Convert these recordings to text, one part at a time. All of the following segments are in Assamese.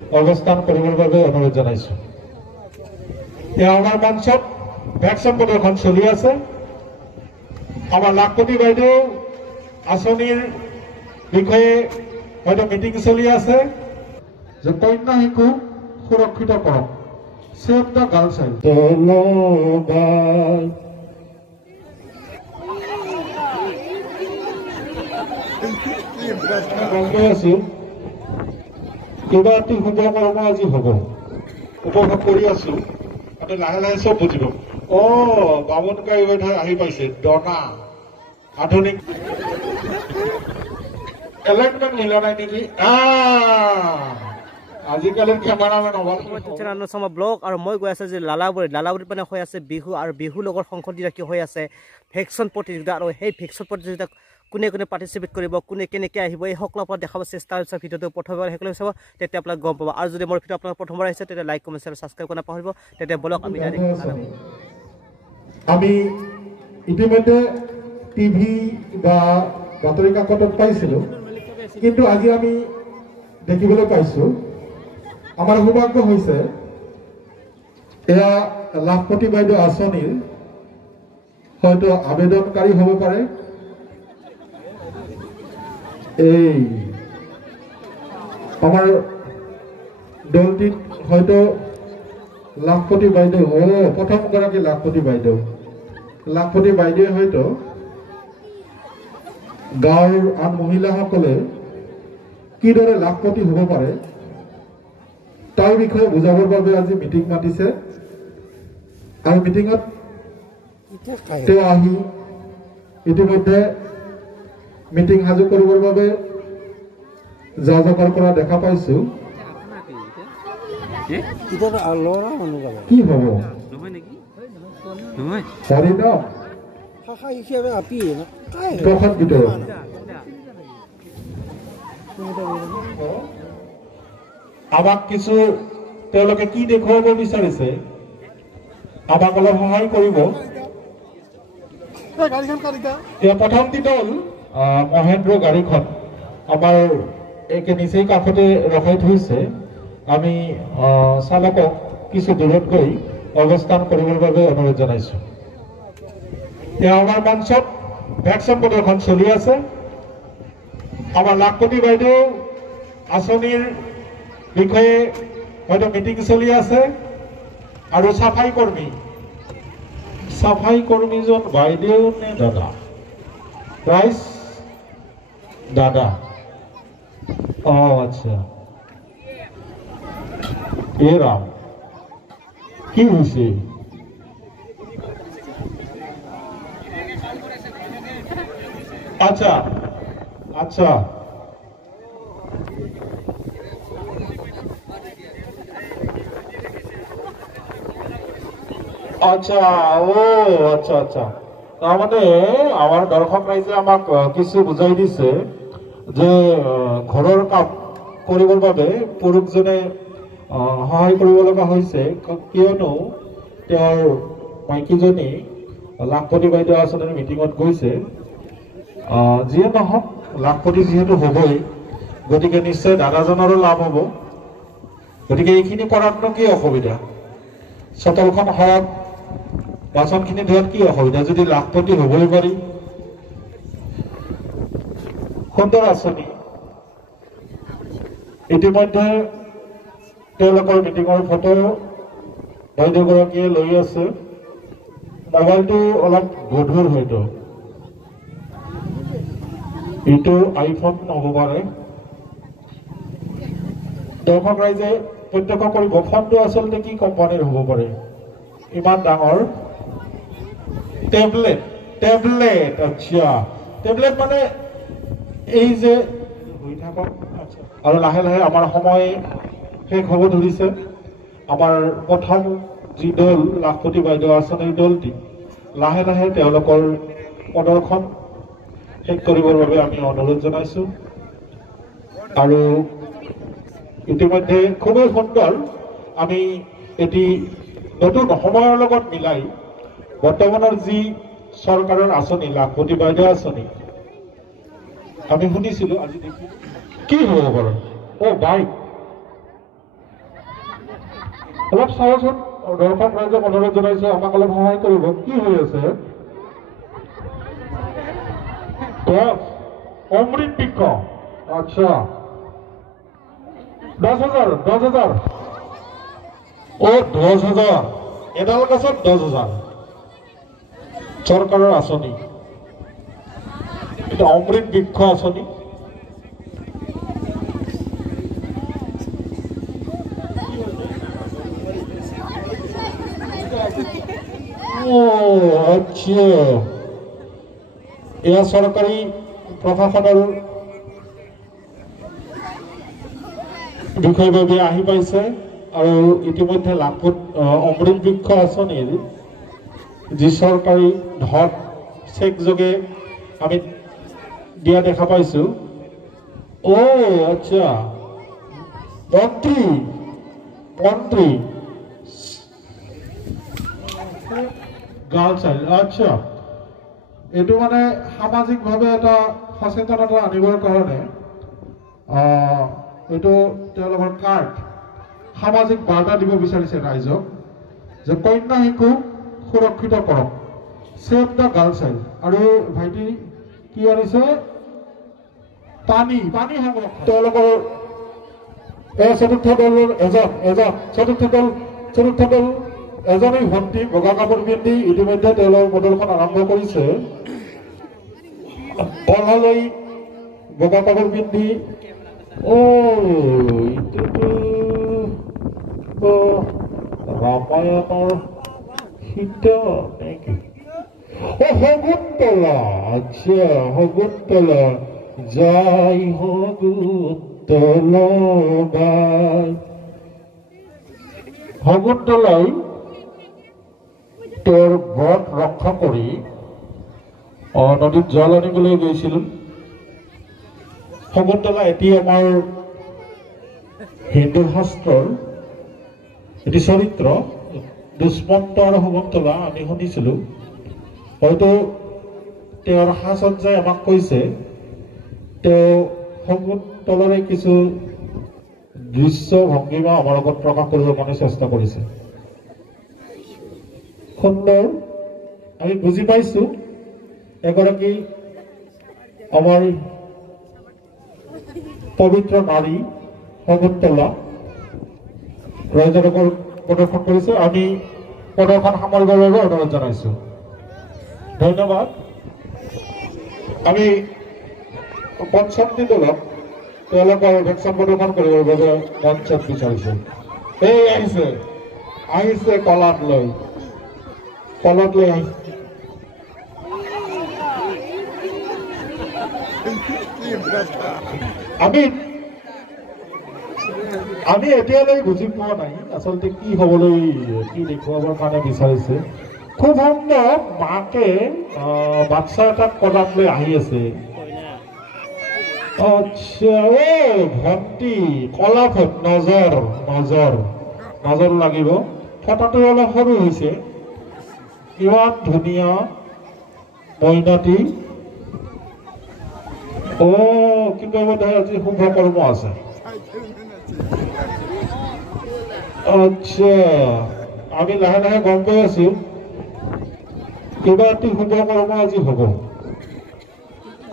অৱস্থান কৰিবৰ বাবে অনুৰোধ জনাইছো। আমাৰ মঞ্চত ভেকচিন প্ৰদৰ্শন চলি আছে। আমাৰ লাখপতি বাইদেউ আঁচনিৰ বিষয়ে হয়তো মিটিং চলি আছে যে কন্যা শিশু সুৰক্ষিত কৰক, ছেভ দ্য গাৰ্ল চাইল্ড। গম পাই আছো কিবা এটি শুভ কৰ্ম আজি হ'ব, উপভোগ কৰি আছো। আমি লাহে লাহে চব বুজিব। বামুণকাৰী বাইদেউ আহি পাইছে। দনা আধুনিক এলেক্ট্ৰন মিলা নাই নেকি? আজিকালিৰ কেমেৰামেন ব্লগ আৰু মই গৈ আছো যে লালাবৰীত মানে হৈ আছে বিহু, আৰু বিহু লগৰ সংসতি ৰাখি হৈ আছে ভেকচিন প্ৰতিযোগিতা। আৰু সেই ভেকচিন প্ৰতিযোগিতা কোনে কোনে পাৰ্টিচিপেট কৰিব, কোনে কেনেকৈ আহিব, এই সকলোৰ পৰা দেখাব চেষ্টা হৈছে। ভিডিঅ'টো প্ৰথমবাৰ সকলোৱে চাব, তেতিয়া আপোনাক গম পাব। আৰু যদি মোৰ ভিডিঅ' আপোনাক প্ৰথমবাৰ আহিছে তেতিয়া লাইক কমেণ্ট আৰু ছাবস্ক্ৰাইব কৰিব নাপাহৰিব। তেতিয়া বলক আমি ইতিমধ্যে টিভি বা বাতৰি কাকতত পাইছিলো, কিন্তু আজি আমি দেখিবলৈ পাইছো। আমাৰ সৌভাগ্য হৈছে এয়া লাখপতি বাইদেউ আঁচনিৰ হয়তো আবেদনকাৰী হ'ব পাৰে। এই আমাৰ দলটিত হয়তো লাখপতি বাইদেউ প্ৰথমগৰাকী লাখপতি বাইদেৱে হয়তো গাঁৱৰ আন মহিলাসকলে কিদৰে লাখপতি হ'ব পাৰে তাৰ বিষয়ে বুজাবৰ বাবে আজি মিটিং মাতিছে। আৰু মিটিঙত তেওঁ আহি ইতিমধ্যে মিটিং সাজু কৰিবৰ বাবে যা যোগাৰ কৰা দেখা পাইছো। কি হব প্ৰসাদ বিতৰণ। আমাক কিছু তেওঁলোকে কি দেখুৱাব বিচাৰিছে, আমাক অলপ সহায় কৰিব। প্ৰথমটি দল মহেন্দ্ৰ গাড়ীখন আমাৰ একে নিচেই কাষতে ৰখাই থৈছে। আমি চালকক কিছু দূৰত গৈ অৱস্থান কৰিবৰ বাবে অনুৰোধ জনাইছো। আমাৰ মঞ্চত ভেকচিন প্ৰদৰ্শন চলি আছে। আমাৰ লাখপতি বাইদেউ আঁচনিৰ বিষয়ে হয়তো মিটিং চলি আছে। আৰু চাফাই কৰ্মীজন বাইদেউ নে দাদা? প্ৰাইজ দাদা। আচ্ছা, এ ৰাম, কি হৈছে? আচ্ছা আচ্ছা, আচ্ছা আচ্ছা। তাৰমানে আমাৰ দৰ্শক ৰাইজে আমাক কিছু বুজাই দিছে যে ঘৰৰ কাম কৰিবৰ বাবে পুৰুষজনে সহায় কৰিব লগা হৈছে, কিয়নো তেওঁৰ মাইকীজনী লাখপতি বাইদেউ আঁচনিৰ মিটিঙত গৈছে। যিয়ে নহওক, লাখপতি যিহেতু হ'বই, গতিকে নিশ্চয় দাদাজনৰো লাভ হ'ব। গতিকে এইখিনি কৰাতনো কি অসুবিধা? চটলখন হওক, বাচনখিনি ধোৱাত কি অসুবিধা যদি লাখপতি হ'বই পাৰি? সুন্দৰ আঁচনি। ইতিমধ্যে তেওঁলোকৰ মিটিঙৰ ফটো বাইদেউগৰাকীয়ে লৈ আছে। মোবাইলটো অলপ গধুৰ হয়তো, এইটো আইফোন হ'ব পাৰে। দৰ্শক ৰাইজে প্ৰত্যক্ষ কৰিব ফোনটো আচলতে কি কোম্পানীৰ হ'ব পাৰে? ইমান ডাঙৰ টেবলেট। আচ্ছা, টেবলেট মানে এই যে হৈ থাকক। আৰু লাহে লাহে আমাৰ সময় শেষ হ'ব ধৰিছে। আমাৰ প্ৰথম যি দল লাখপতি বাইদেউ আঁচনিৰ দলটি লাহে লাহে তেওঁলোকৰ প্ৰদৰ্শন শেষ কৰিবৰ বাবে আমি অনুৰোধ জনাইছো। আৰু ইতিমধ্যে খুবেই সুন্দৰ, আমি এটি নতুন সময়ৰ লগত মিলাই বৰ্তমানৰ যি চৰকাৰৰ আঁচনি লাখপতি বাইদেউ আঁচনি আমি শুনিছিলো, আজি দেখি কি হ'ব বাৰু? বাইক অলপ চাওঁচোন, দৰ্শক ৰাইজক অনুৰোধ জনাইছো আমাক অলপ সহায় কৰিব। কি হৈ আছে? অমৃত বৃক্ষ, আচ্ছা 10,000 10,000 10,000 এডাল গছত 10,000 চৰকাৰৰ আঁচনি। এটা অমৃত বৃক্ষ আঁচনি। আচ্ছা, এয়া চৰকাৰী প্ৰশাসনৰ বিষয়ভাৱে আহি পাইছে আৰু ইতিমধ্যে লাখত অমৃত বৃক্ষ আঁচনিৰ যি চৰকাৰী ধন চেক যোগে আমি দিয়া দেখা পাইছো। আচ্ছা, মন্ত্ৰী গাৰ্ল চাইল্ড, আচ্ছা এইটো মানে সামাজিকভাৱে এটা সচেতনতা আনিবৰ কাৰণে এইটো তেওঁলোকৰ কাৰ্ড সামাজিক বাৰ্তা দিব বিচাৰিছে ৰাইজক যে কন্যা শিশুক সুৰক্ষিত কৰক, ছেভ দ্য গাৰ্ল চাইল্ড। আৰু ভাইটি কি আনিছে? পানী সংৰক্ষণ। তেওঁলোকৰ চতুৰ্থ দলৰ চতুৰ্থ দল এজনী ভণ্টি বগা কাপোৰ পিন্ধি ইতিমধ্যে তেওঁলোকৰ প্ৰদৰ্শন আৰম্ভ কৰিছে। পলালৈ বগা কাপোৰ পিন্ধি ৰামায়ণৰ সীত নেকি? শগুন্তলা, আচ্ছা শগুন্তলা যাই শগুন্তলাই তেওঁৰ ব্ৰত ৰক্ষা কৰি নদীত জল আনিবলৈ গৈছিল। শকুন্তলা এটি আমাৰ হিন্দু শাস্ত্ৰৰ এটি চৰিত্ৰ। দুষ্মন্ত আৰু শকুন্তলা আমি শুনিছিলো, হয়তো তেওঁৰ সাজসজ্জাই আমাক কৈছে তেওঁ শকুন্তলাৰে কিছু দৃশ্য ভংগীমা আমাৰ আগত প্ৰকাশ কৰিবৰ কাৰণে চেষ্টা কৰিছে। সুন্দৰ, আমি বুজি পাইছো এগৰাকী আমাৰ পবিত্ৰ নাৰী শকুন্তলা ৰাইজৰ প্ৰদৰ্শন কৰিছে। আমি প্ৰদৰ্শন সামৰিবৰ বাবে অনুৰোধ জনাইছো। ধন্যবাদ। আমি পঞ্চমটি দলক তেওঁলোকৰ ভেকচন প্ৰদৰ্শন কৰিবৰ বাবে মঞ্চত বিচাৰিছো। এই আহিছে কলাত লৈ আহিছে। আমি এতিয়ালৈ বুজি পোৱা নাই আচলতে কি হবলৈ কি দেখুৱাবৰ কাৰণে বিচাৰিছে। খুব সুন্দৰ, মাকে বাচ্চা এটাক কলাত লৈ আহি আছে। আচ্ছা, ভণ্টি কলাত নজৰ লাগিব। ফটাটো অলপ সৰু হৈছে। ইমান ধুনীয়া মইনাটি। কিন্তু আজি শুভ কৰ্ম আছে। আচ্ছা, আমি লাহে লাহে গম পাই আছো কিবা এটি শুভ কৰ্ম আজি হব।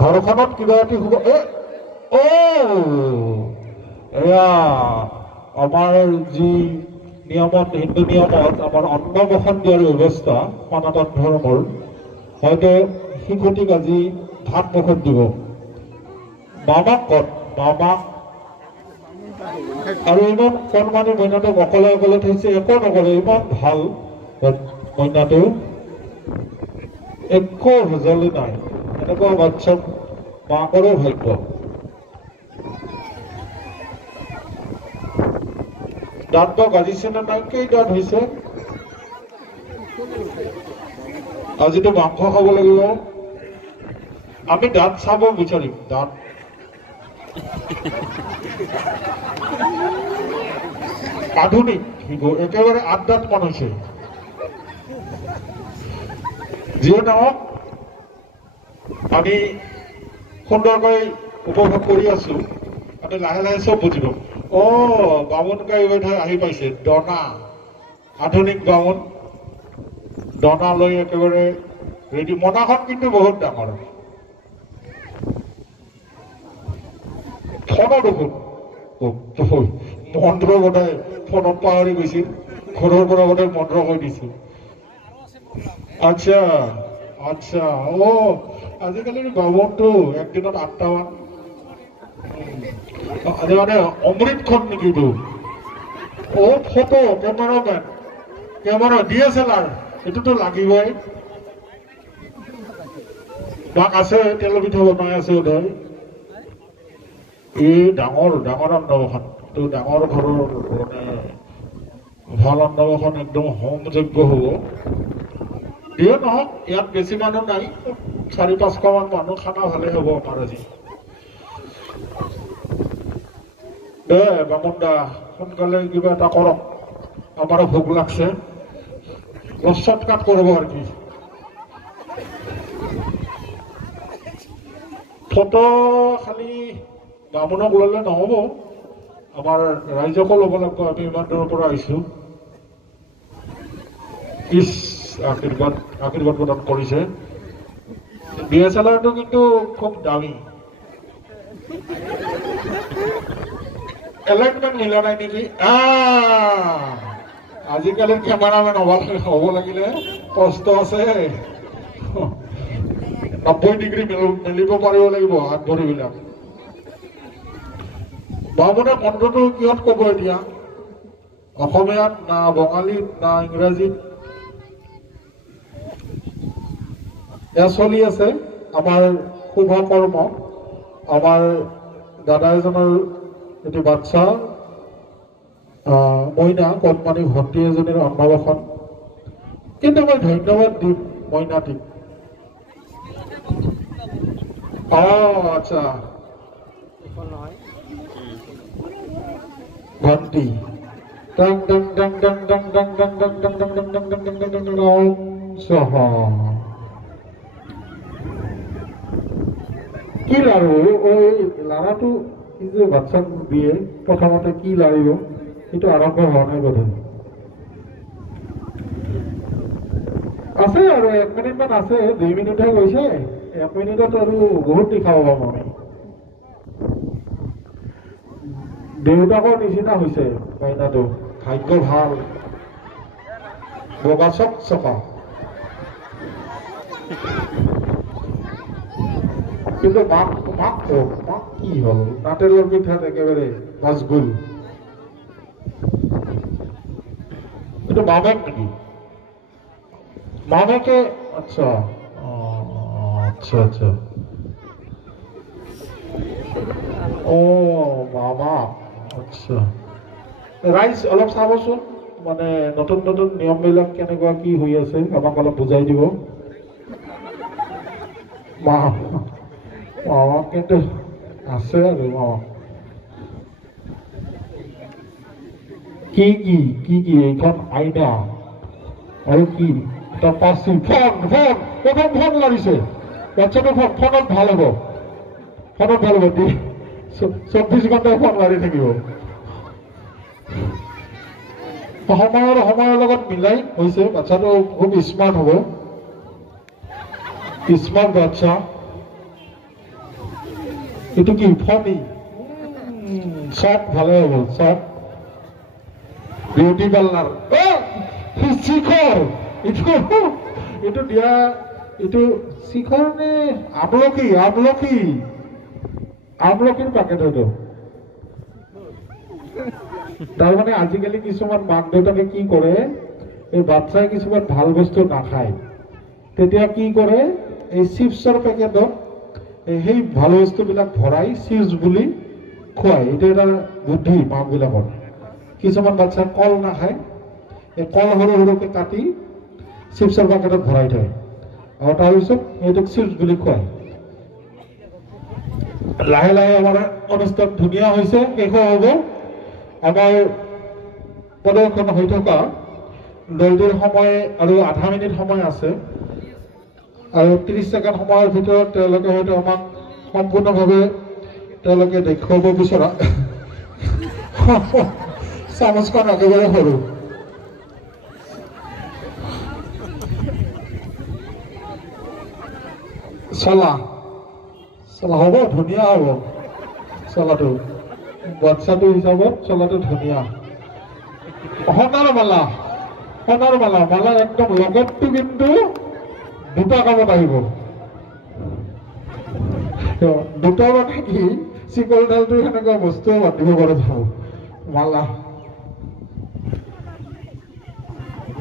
ঘৰখনত কিবা এটি শুভ। এয়া আমাৰ যি নিয়মত, হিন্দু নিয়মত আমাৰ অন্নপ্ৰসন দিয়াৰ ব্যৱস্থা সনাতন ধৰ্মৰ, হয়তো শিশুটিক আজি ভাত মুখত দিব। মামাক আৰু ইমান কণমানি মইনাটোক অকলে থৈছে, একো নকৰে। ইমান ভাল মইনাটো, একো ভেজালি নাই। এনেকুৱা বাচ্ছা মাকৰো ভাগ্য। দাঁত বা গাজিছে নে নাই? কেই দাঁত হৈছে? আজিতো মাংস খাব লাগিব। আমি দাঁত চাব বিচাৰিম। দাঁত আধুনিক একেবাৰে আড্ডাত মন হৈছে। যিয়ে নহওক আমি সুন্দৰকৈ উপভোগ কৰি আছো। আমি লাহে লাহে চব বুজিব। বামুণ গাড়ী আহি পাইছে। আধুনিক বামুণ দনা লৈ একেবাৰে ৰেডি মনাখন কিন্তু বহুত ডাঙৰ ফোনো দেখোন মন্ত্ৰ বোধহয় ফোনত পাহৰি গৈছিল ঘৰৰ পৰা বোধহয় মন্ত্ৰ কৈ দিছিল আচ্ছা আচ্ছা আজিকালিৰ বামুণটো একদিনত 8টা মান মানে অমৃতখন নেকি এইটো ফটো কেমেৰামেন কেমেৰা DSLR এইটোতো লাগিবই বাক আছে তেল পিঠা বনাই আছে বোধহয় এই ডাঙৰ ডাঙৰ অন্নবখন তো ডাঙৰ ঘৰৰ মানে ভাল অন্নবখন একদম হোম যজ্ঞ হ'ব দিয়ে নহওক ইয়াত বেছি মানুহ নাই 4-5শ মান মানুহ খানা ভালে হ'ব আমাৰ আজি দে বামুণদা সোনকালে কিবা এটা কৰক আমাৰো ভোক লাগছে শৰ্টকাট কৰিব আৰু কি ফটো খালি বামুণক ল'লে নহ'ব আমাৰ ৰাইজকো ল'ব লাগিব আমি ইমান দূৰৰ পৰা আহিছোঁ আশীৰ্বাদ প্ৰদান কৰিছে DSLRটো কিন্তু খুব দামী এলাইনমেণ্ট মিলা নাই নেকি আজিকালিৰ কেমেৰামেন হ'ব লাগিলে কষ্ট আছে 90 ডিগ্ৰী মেলিব পাৰিব লাগিব হাত ভৰিবিলাক বামুণে মন্ত্ৰটো কিহত ক'ব এতিয়া অসমীয়াত না বঙালীত না ইংৰাজীত এয়া চলি আছে আমাৰ শুভ কৰ্ম আমাৰ দাদা এজনৰ এটি বাচ্চা মইনা কণমানি ভণ্টি এজনীৰ অন্নবসন কিন্তু মই ধন্যবাদ দিম মইনাটিক আচ্ছা ভণ্টি ডং ডং ডং ডং ডং ডং ডং ডং ডং ডং ডং ডং ডং ডং ডং ডং সহ কি লাৰু ওই লাৰাটো যে বাচ্চাক দিয়ে প্ৰথমতে কি লাৰিব সেইটো আৰম্ভ হোৱা নাই বোধহয় আছে আৰু 1 মিনিট মান আছে 2 মিনিটহে গৈছে 1 মিনিটত আৰু বহুত দেখাব পাম আমি দেউতাকৰ নিচিনা হৈছে মইনাটো ভাগ্য ভাল বগা চকচকা কিন্তু মাক কি হল নাটেলৰ পিঠাত একেবাৰে মজগুল এইটো মামেক নেকি মামেকে আচ্ছা আচ্ছা আচ্ছা মামা আচ্ছা ৰাইজ অলপ চাবচোন মানে নতুন নতুন নিয়মবিলাক কেনেকুৱা কি হৈ আছে আমাক অলপ বুজাই দিব মামা কিন্তু আছে আৰু মামা কি কি কি কি এইখন আইনা আৰু কি এটা পাচি ফোন প্ৰথম ফোন লাৰিছে বাচ্চাটো ফোনত ভাল হ'ব 24 ঘণ্টা ফোন লাৰি থাকিব সময়ৰ লগত মিলাই হৈছে বাচ্চাটো খুব স্মাৰ্ট হ'ব স্মাৰ্ট বাচ্চা এইটো কি ফনি চব ভালে হ'ব চব বিউটি পাৰ্লাৰ শিখৰ এইটো দিয়া এইটো শিখৰ নে আমলখিৰ পেকেট হয়তো তাৰমানে আজিকালি কিছুমান মাক দেউতাকে কি কৰে এই বাচ্চাই কিছুমান ভাল বস্তু নাখায় তেতিয়া কি কৰে এই চিপছৰ পেকেটত সেই ভাল বস্তুবিলাক ভৰাই চিপছ বুলি খুৱায় এইটো এটা বুদ্ধি মাকবিলাকৰ কিছুমান বাচ্চাই কল নাখায় এই কল সৰু সৰুকে কাটি চিপছৰ পেকেটত ভৰাই থয় আৰু তাৰপিছত এইটোক চিপছ বুলি খুৱায় লাহে লাহে আমাৰ অনুষ্ঠান ধুনীয়া হৈছে শেষ হ'ব আমাৰ প্ৰদৰ্শন হৈ থকা দলটিৰ সময় আৰু আধা মিনিট সময় আছে আৰু 30 ছেকেণ্ড সময়ৰ ভিতৰত তেওঁলোকে হয়তো আমাক সম্পূৰ্ণভাৱে তেওঁলোকে দেখুৱাব বিচৰা চামুচখন একেবাৰে সৰু চলা চলা হ'ব ধুনীয়া হ'ব চলাটো বাচ্চাটো হিচাপত চলাটো ধুনীয়া সোণাৰ মালা মালা একদম লগতটো কিন্তু দুটা কামত আহিব দুটা মানে কি চিকলডালটো সেনেকুৱা বস্তুও বান্ধিব পৰা যাওঁ মালা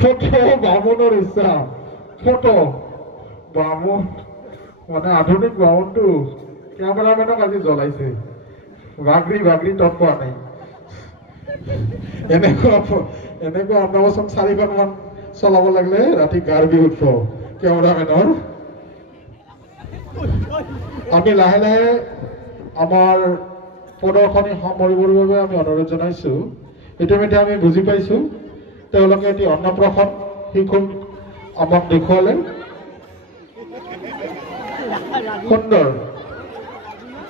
ফটো বামুণৰ ইচ্ছা ফটো বামুণ মানে আধুনিক বামুণটো কেমেৰামেনক আজি জ্বলাইছে বাগৰি তৎ পোৱা নাই এনেকুৱা অন্নবচন 4খন মান চলাব লাগিলে ৰাতি গাৰ বিহ উঠব কেমেৰামেনৰ আমি লাহে লাহে আমাৰ প্ৰদৰ্শনী সামৰিবৰ বাবে আমি অনুৰোধ জনাইছো ইতিমধ্যে আমি বুজি পাইছো তেওঁলোকে এটি অন্নপ্ৰসন শিশুক আমাক দেখুৱালে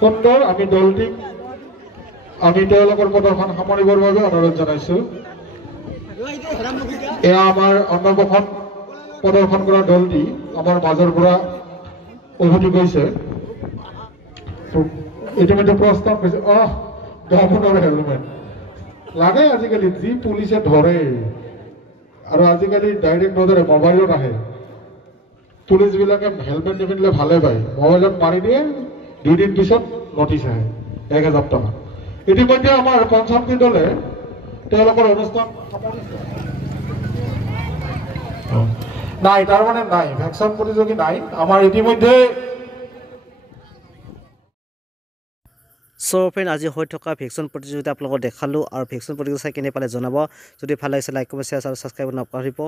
সুন্দৰ আমি দলটিক আমি তেওঁলোকৰ প্ৰদৰ্শন সামৰিবৰ বাবে অনুৰোধ জনাইছো এয়া আমাৰ অন্নপ্ৰসন প্ৰদৰ্শন কৰা দলটি আমাৰ মাজৰ পৰা উভতি গৈছে ইতিমধ্যে প্ৰস্তাৱ কৰিছে বামুণৰ হেলমেট লাগে আজিকালি যি পুলিচে ধৰে আৰু আজিকালি ডাইৰেক্ট নধৰে মোবাইলত আহে পুলিচ বিলাকে হেলমেট নিপিন্ধিলে ভালে পায় মোবাইলত মাৰি দিয়ে 2 দিন পিছত নটিচ আহে 1000 টকা ইতিমধ্যে আমাৰ পঞ্চমটি দলে তেওঁলোকৰ অনুষ্ঠান নাই তাৰ মানে নাই ভেকচিন প্ৰতিযোগী নাই আমাৰ ইতিমধ্যে সো ফ্ৰেণ্ড আজি হৈ থকা ভেকচিন প্ৰতিযোগিতা আপোনালোকক দেখালোঁ আৰু ভেকচিন প্ৰতিযোগিতা চাই কেনে পালে জনাব যদি ভাল লাগিছে লাইক কমেণ্ট শ্বেয়াৰ আৰু ছাবস্ক্ৰাইব নকৰিব।